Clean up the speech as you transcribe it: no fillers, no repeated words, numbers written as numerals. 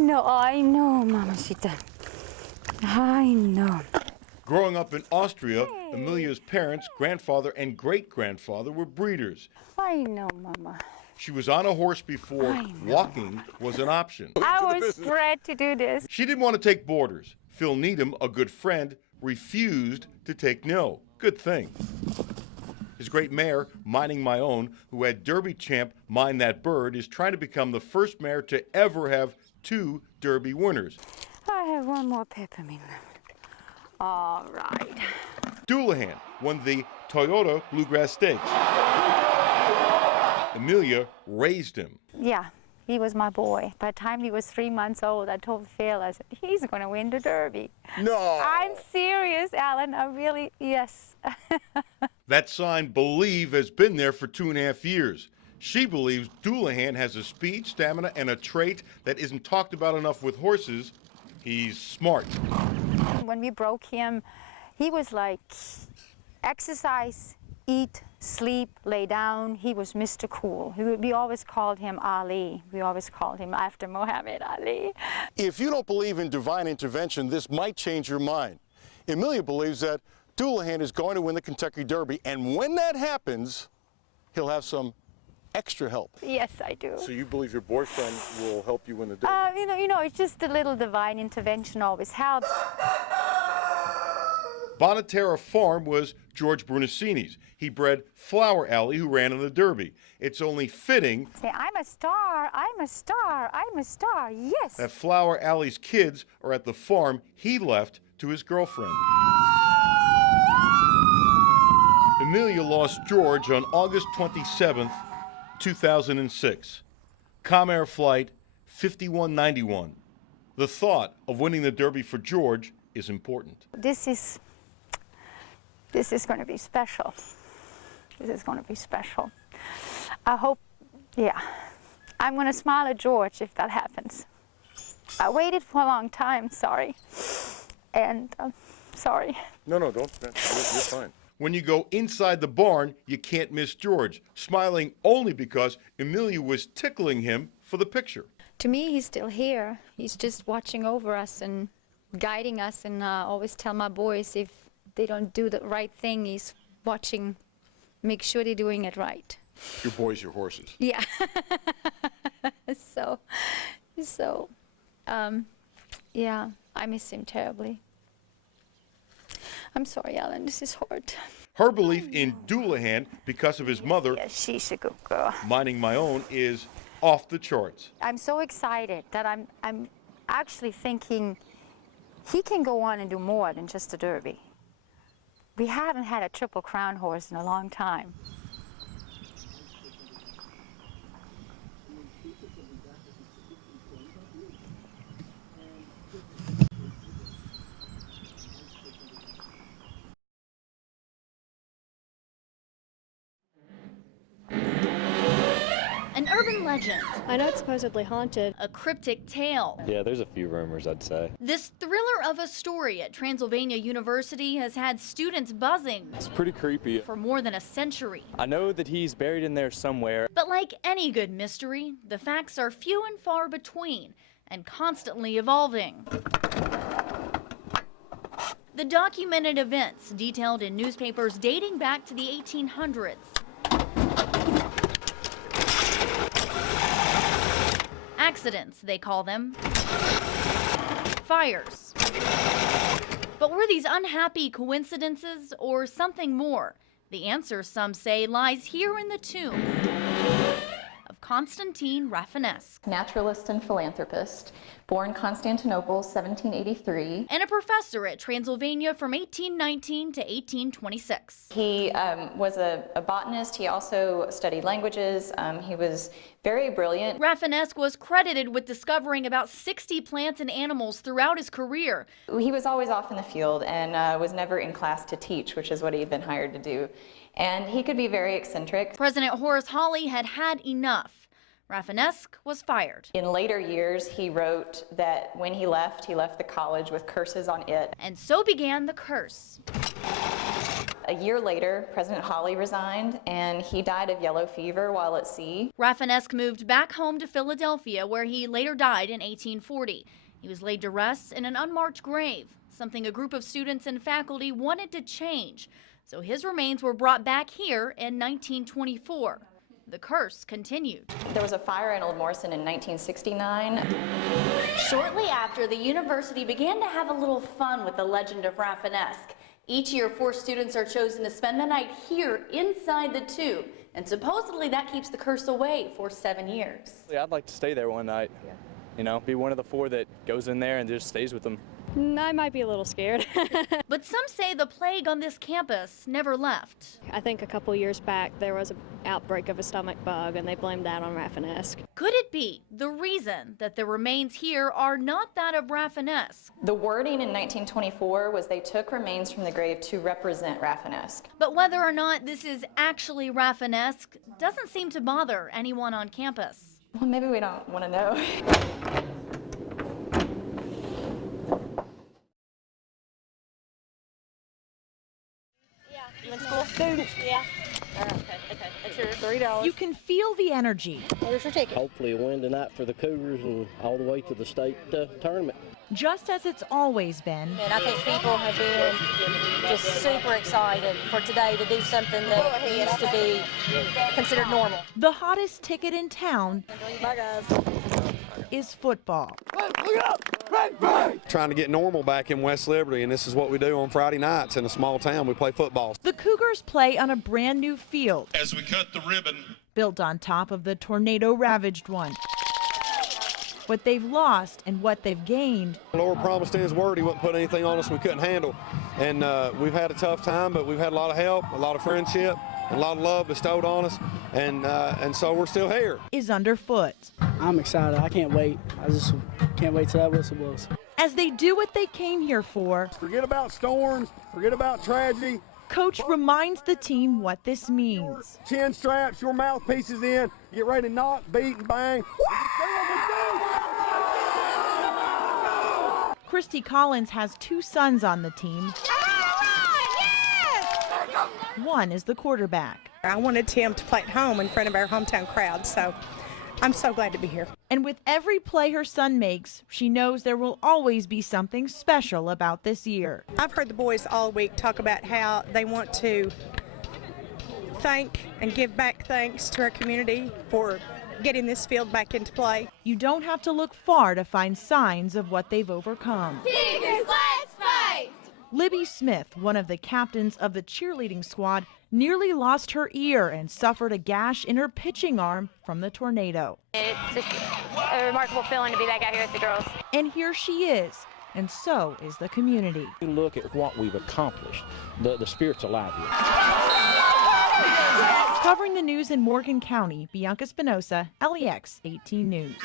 know, Mamacita. I know. Growing up in Austria, Emilia's parents, grandfather and great-grandfather were breeders. I know, Mama. She was on a horse before walking was an option. I was bred to do this. She didn't want to take boarders. Phil Needham, a good friend, refused to take no. Good thing. His great mare, Mining My Own, who had Derby champ Mind That Bird, is trying to become the first mare to ever have 2 Derby winners. I have one more peppermint. All right. Doulahan won the Toyota Bluegrass Stakes. Emilia raised him. Yeah, he was my boy. By the time he was 3 months old, I told Phil, I said, he's going to win the Derby. No! I'm serious, Alan. I really, yes. That sign, Believe, has been there for 2.5 years. She believes Doulahan has a speed, stamina, and a trait that isn't talked about enough with horses. He's smart. When we broke him, he was like, exercise, eat, sleep, lay down. He was Mr. Cool. We always called him Ali. We always called him after Muhammad Ali. If you don't believe in divine intervention, this might change your mind. Emilia believes that Doulahan is going to win the Kentucky Derby, and when that happens, he'll have some extra help. Yes, I do. So you believe your boyfriend will help you win the Derby? You know, it's just a little divine intervention always helps. Bonatera Farm was George Brunacini's. He bred Flower Alley, who ran in the Derby. It's only fitting Say, I'm a star, I'm a star, I'm a star, yes. that Flower Alley's kids are at the farm he left to his girlfriend. Emilia lost George on August 27th, 2006. Comair Flight 5191. The thought of winning the Derby for George is important. This is going to be special. This is going to be special. I hope, yeah. I'm going to smile at George if that happens. I waited for a long time, sorry. And sorry. No, don't. You're fine. When you go inside the barn, you can't miss George, smiling only because Emilia was tickling him for the picture. To me, he's still here. He's just watching over us and guiding us, and I always tell my boys if they don't do the right thing, he's watching, make sure they're doing it right. Your boys, your horses. Yeah. Yeah, I miss him terribly. I'm sorry, Alan, this is hard. Her belief in Doulahan, because of his mother, Yeah, she's a good girl. Mining My Own, is off the charts. I'm so excited that I'm actually thinking he can go on and do more than just a Derby. We haven't had a Triple Crown horse in a long time. An urban legend. I know it's supposedly haunted. A cryptic tale. Yeah, there's a few rumors, I'd say. This thriller of a story at Transylvania University has had students buzzing It's pretty creepy. for more than a century. I know that he's buried in there somewhere. But like any good mystery, the facts are few and far between and constantly evolving. The documented events detailed in newspapers dating back to the 1800s. Accidents, they call them. Fires. But were these unhappy coincidences or something more? The answer, some say, lies here in the tomb of Constantine Rafinesque. Naturalist and philanthropist, born Constantinople, 1783. And a professor at Transylvania from 1819 to 1826. He was a botanist. He also studied languages. He was very brilliant. Rafinesque was credited with discovering about 60 plants and animals throughout his career. He was always off in the field and was never in class to teach, which is what he'd been hired to do. And he could be very eccentric. President Horace Hawley had had enough. Rafinesque was fired. In later years, he wrote that when he left the college with curses on it. And so began the curse. A year later, President Hawley resigned, and he died of yellow fever while at sea. Rafinesque moved back home to Philadelphia, where he later died in 1840. He was laid to rest in an unmarked grave, something a group of students and faculty wanted to change. So his remains were brought back here in 1924. The curse continued. There was a fire in Old Morrison in 1969. Shortly after, the university began to have a little fun with the legend of Rafinesque. Each year, 4 students are chosen to spend the night here inside the tomb, and supposedly that keeps the curse away for 7 years. I'd like to stay there one night, you know, be one of the 4 that goes in there and just stays with them. I might be a little scared. But some say the plague on this campus never left. I think a couple years back there was an outbreak of a stomach bug, and they blamed that on Rafinesque. Could it be the reason that the remains here are not that of Rafinesque? The wording in 1924 was they took remains from the grave to represent Rafinesque. But whether or not this is actually Rafinesque doesn't seem to bother anyone on campus. Well, maybe we don't want to know. Students. Yeah. Okay. That's yours. $3. You can feel the energy. There's your ticket. Hopefully a win tonight for the Cougars and all the way to the state tournament. Just as it's always been. And I think people have been just super excited for today to do something that used to be considered normal. The hottest ticket in town Bye, guys. is football. Trying to get normal back in West Liberty, and this is what we do on Friday nights in a small town. We play football. The Cougars play on a brand new field. As we cut the ribbon. Built on top of the tornado-ravaged one. What they've lost and what they've gained. The Lord promised in His Word He wouldn't put anything on us we couldn't handle. And we've had a tough time, but we've had a lot of help, a lot of friendship, and a lot of love bestowed on us. And so we're still here. Is underfoot. I'm excited. I can't wait. I just can't wait till that whistle blows. As they do what they came here for. Forget about storms. Forget about tragedy. Coach reminds the team what this means. Chin straps, your mouthpieces in. Get ready to knock, beat, and bang. Christy Collins has 2 sons on the team. One is the quarterback. I wanted Tim to play at home in front of our hometown crowd, so I'm so glad to be here. And with every play her son makes, she knows there will always be something special about this year. I've heard the boys all week talk about how they want to thank and give back thanks to our community for getting this field back into play. You don't have to look far to find signs of what they've overcome. Tigers, let's fight! Libby Smith, one of the captains of the cheerleading squad, nearly lost her ear and suffered a gash in her pitching arm from the tornado. It's just a remarkable feeling to be back out here with the girls. And here she is, and so is the community. You look at what we've accomplished. The spirit's alive here. Covering the news in Morgan County, Bianca Espinosa, LEX 18 News.